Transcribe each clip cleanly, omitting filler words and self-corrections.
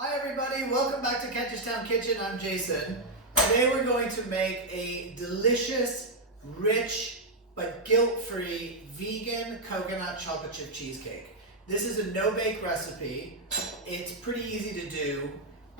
Hi everybody, welcome back to Kentish Kitchen. I'm Jason. Today we're going to make a delicious, rich, but guilt-free vegan coconut chocolate chip cheesecake. This is a no-bake recipe. It's pretty easy to do.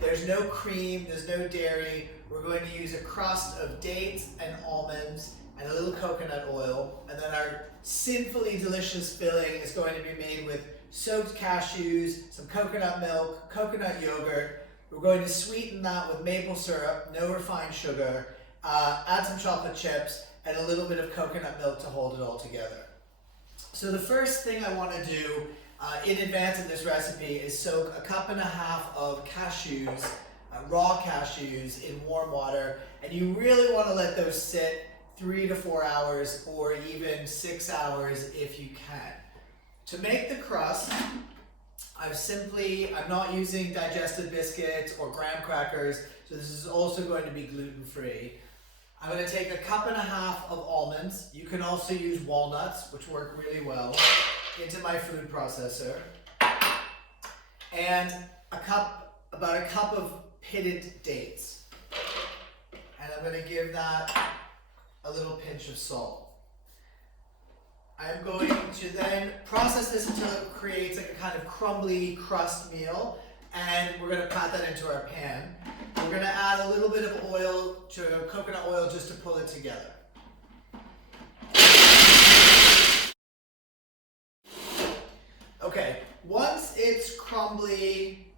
There's no cream, there's no dairy. We're going to use a crust of dates and almonds and a little coconut oil. And then our sinfully delicious filling is going to be made with soaked cashews, some coconut milk, coconut yogurt. We're going to sweeten that with maple syrup, no refined sugar, add some chocolate chips, and a little bit of coconut milk to hold it all together. So the first thing I want to do in advance of this recipe is soak 1.5 cups of cashews, raw cashews, in warm water, and you really want to let those sit 3 to 4 hours or even 6 hours if you can. To make the crust, I'm not using digestive biscuits or graham crackers, so this is also going to be gluten-free. I'm going to take 1.5 cups of almonds. You can also use walnuts, which work really well, into my food processor. And about a cup of pitted dates. And I'm going to give that a little pinch of salt. I'm going to then process this until it creates like a kind of crumbly crust meal, and we're going to pat that into our pan. We're going to add a little bit of oil, coconut oil, just to pull it together. Okay, once it's crumbly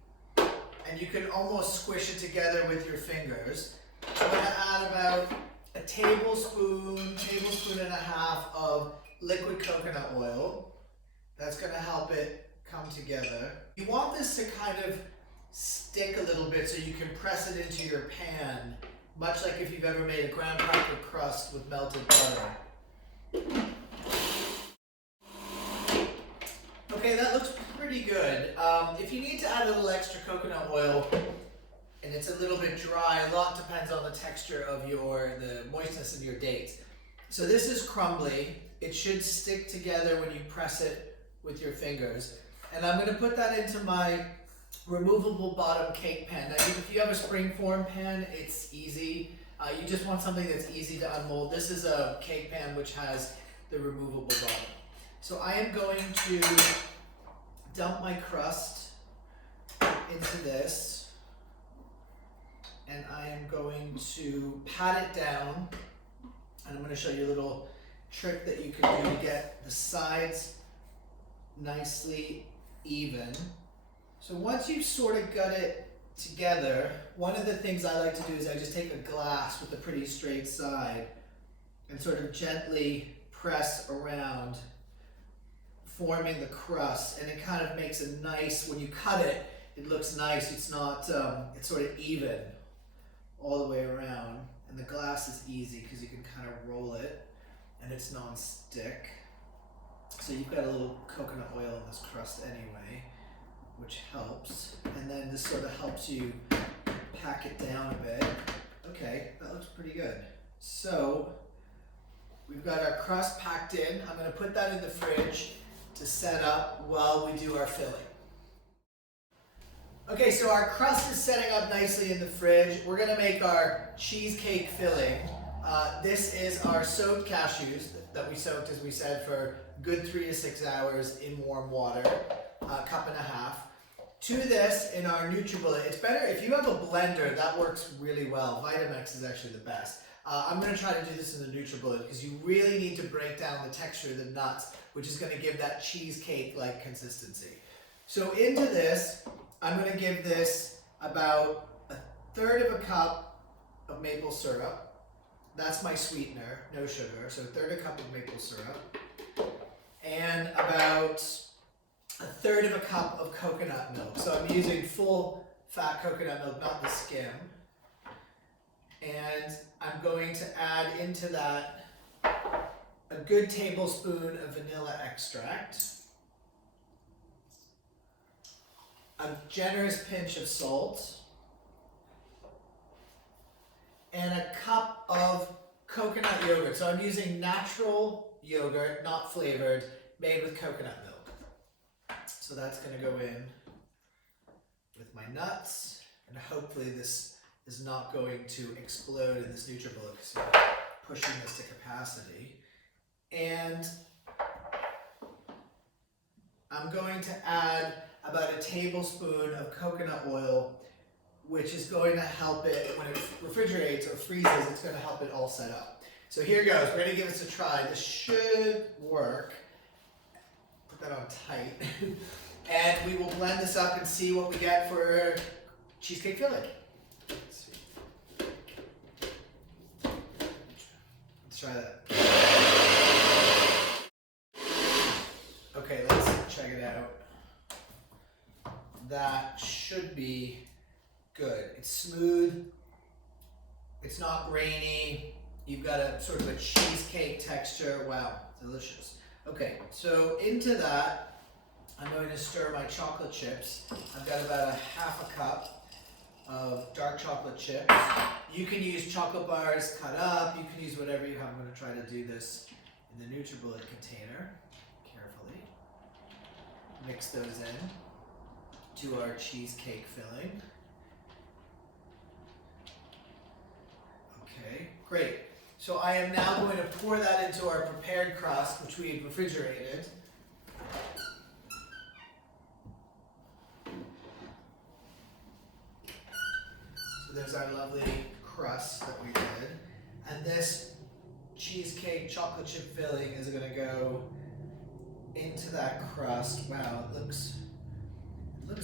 and you can almost squish it together with your fingers, I'm going to add about a tablespoon and a half of liquid coconut oil. That's going to help it come together. You want this to kind of stick a little bit so you can press it into your pan, much like if you've ever made a graham cracker crust with melted butter. Okay, that looks pretty good. If you need to add a little extra coconut oil and it's a little bit dry, a lot depends on the texture of the moistness of your dates. So this is crumbly. It should stick together when you press it with your fingers. And I'm going to put that into my removable bottom cake pan. Now, if you have a springform pan, it's easy. You just want something that's easy to unmold. This is a cake pan which has the removable bottom. So I am going to dump my crust into this, and I am going to pat it down, and I'm going to show you a little trick that you can do to get the sides nicely even. So once you've sort of got it together, one of the things I like to do is I just take a glass with a pretty straight side and sort of gently press around, forming the crust, and it kind of makes a nice, when you cut it, it looks nice. It's not, it's sort of even all the way around, and the glass is easy because you can kind of roll it and it's non-stick. So you've got a little coconut oil in this crust anyway, which helps. And then this sort of helps you pack it down a bit. Okay, that looks pretty good. So we've got our crust packed in. I'm going to put that in the fridge to set up while we do our filling. Okay, so our crust is setting up nicely in the fridge. We're going to make our cheesecake filling. This is our soaked cashews that we soaked, as we said, for a good 3 to 6 hours in warm water, 1.5 cups. To this, in our NutriBullet, it's better if you have a blender, that works really well. Vitamix is actually the best. I'm going to try to do this in the NutriBullet because you really need to break down the texture of the nuts, which is going to give that cheesecake-like consistency. So into this, I'm going to give this about 1/3 cup of maple syrup. That's my sweetener, no sugar, so 1/3 cup of maple syrup. And about 1/3 cup of coconut milk. So I'm using full fat coconut milk, not the skim. And I'm going to add into that a good tablespoon of vanilla extract, a generous pinch of salt, and a cup of coconut yogurt. So I'm using natural yogurt, not flavored, made with coconut milk. So that's going to go in with with my nuts, and hopefully this is not going to explode in this NutriBullet because I'm pushing this to capacity. And I'm going to add about a tablespoon of coconut oil, which is going to help it, when it refrigerates or freezes, it's going to help it all set up. So here goes, we're going to give this a try. This should work. Put that on tight. And we will blend this up and see what we get for cheesecake filling. Let's see. Let's try that. Okay, let's check it out. That should be good. It's smooth. It's not grainy. You've got a sort of a cheesecake texture. Wow, delicious. Okay, so into that, I'm going to stir my chocolate chips. I've got about a half a cup of dark chocolate chips. You can use chocolate bars cut up. You can use whatever you have. I'm going to try to do this in the NutriBullet container carefully. Mix those in to our cheesecake filling. Okay, great. So I am now going to pour that into our prepared crust, which we had refrigerated. So there's our lovely crust that we did. And this cheesecake chocolate chip filling is going to go into that crust. Wow, it looks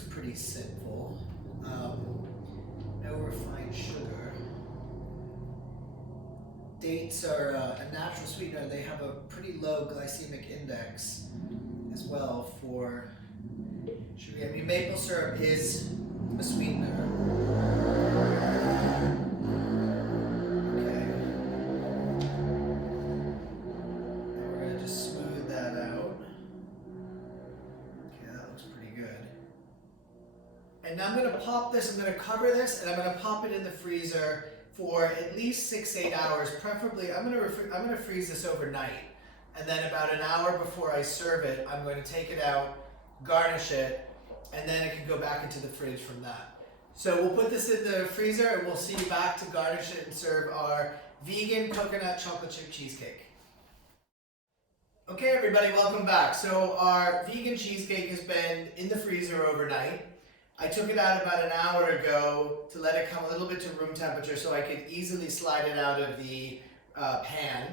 pretty simple. No refined sugar. Dates are a natural sweetener. They have a pretty low glycemic index as well for sugar. I mean, maple syrup is a sweetener. Okay. Now we're going to just smooth that out. Okay, that looks pretty good. And now I'm going to pop this, I'm going to cover this, and I'm going to pop it in the freezer for at least 6-8 hours. Preferably, I'm going to freeze this overnight. And then about an hour before I serve it, I'm going to take it out, garnish it, and then it can go back into the fridge from that. So we'll put this in the freezer and we'll see you back to garnish it and serve our vegan coconut chocolate chip cheesecake. Okay everybody, welcome back. So our vegan cheesecake has been in the freezer overnight. I took it out about an hour ago to let it come a little bit to room temperature so I could easily slide it out of the pan.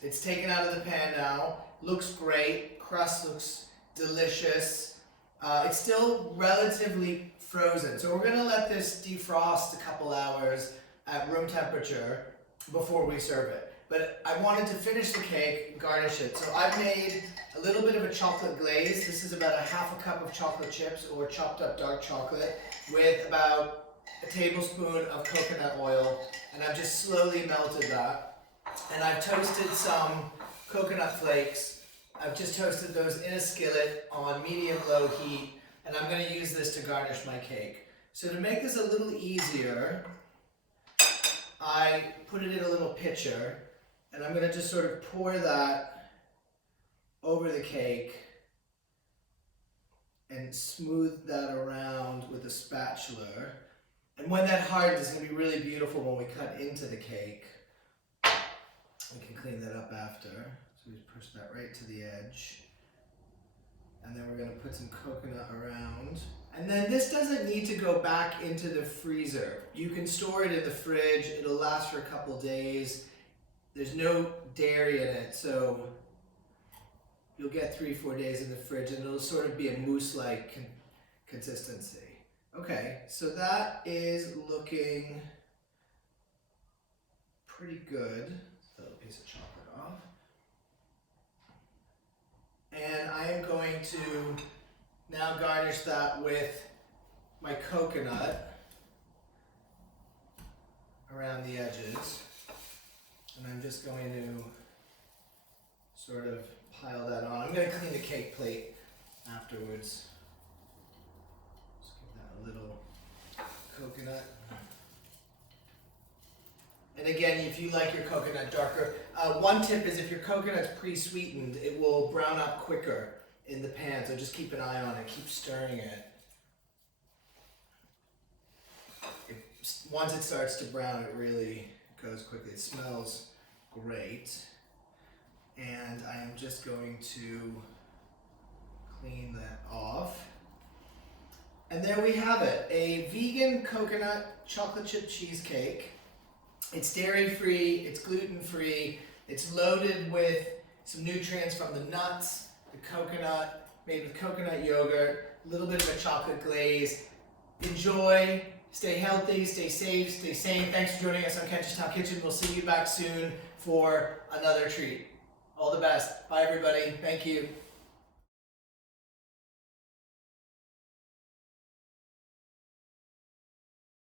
It's taken out of the pan now. Looks great. Crust looks delicious. It's still relatively frozen. So we're going to let this defrost a couple hours at room temperature before we serve it. But I wanted to finish the cake, garnish it. So I've made a little bit of a chocolate glaze. This is about a half a cup of chocolate chips or chopped up dark chocolate with about a tablespoon of coconut oil. And I've just slowly melted that. And I've toasted some coconut flakes. I've just toasted those in a skillet on medium-low heat. And I'm going to use this to garnish my cake. So to make this a little easier, I put it in a little pitcher. And I'm going to just sort of pour that over the cake and smooth that around with a spatula. And when that hardens, it's going to be really beautiful when we cut into the cake. We can clean that up after. So we just push that right to the edge. And then we're going to put some coconut around. And then this doesn't need to go back into the freezer. You can store it in the fridge. It'll last for a couple days. There's no dairy in it, so you'll get 3-4 days in the fridge and it'll sort of be a mousse-like consistency. Okay, so that is looking pretty good. A little piece of chocolate off. And I am going to now garnish that with my coconut around the edges. And I'm just going to sort of pile that on. I'm going to clean the cake plate afterwards. Just give that a little coconut. And again, if you like your coconut darker, one tip is if your coconut's pre-sweetened, it will brown up quicker in the pan. So just keep an eye on it. Keep stirring it. once it starts to brown, it really goes quickly. It smells great. And I am just going to clean that off. And there we have it, a vegan coconut chocolate chip cheesecake. It's dairy-free, it's gluten-free, it's loaded with some nutrients from the nuts, the coconut, made with coconut yogurt, a little bit of a chocolate glaze. Enjoy, stay healthy, stay safe, stay sane. Thanks for joining us on Kench's Town Kitchen. We'll see you back soon for another treat. All the best. Bye everybody. Thank you.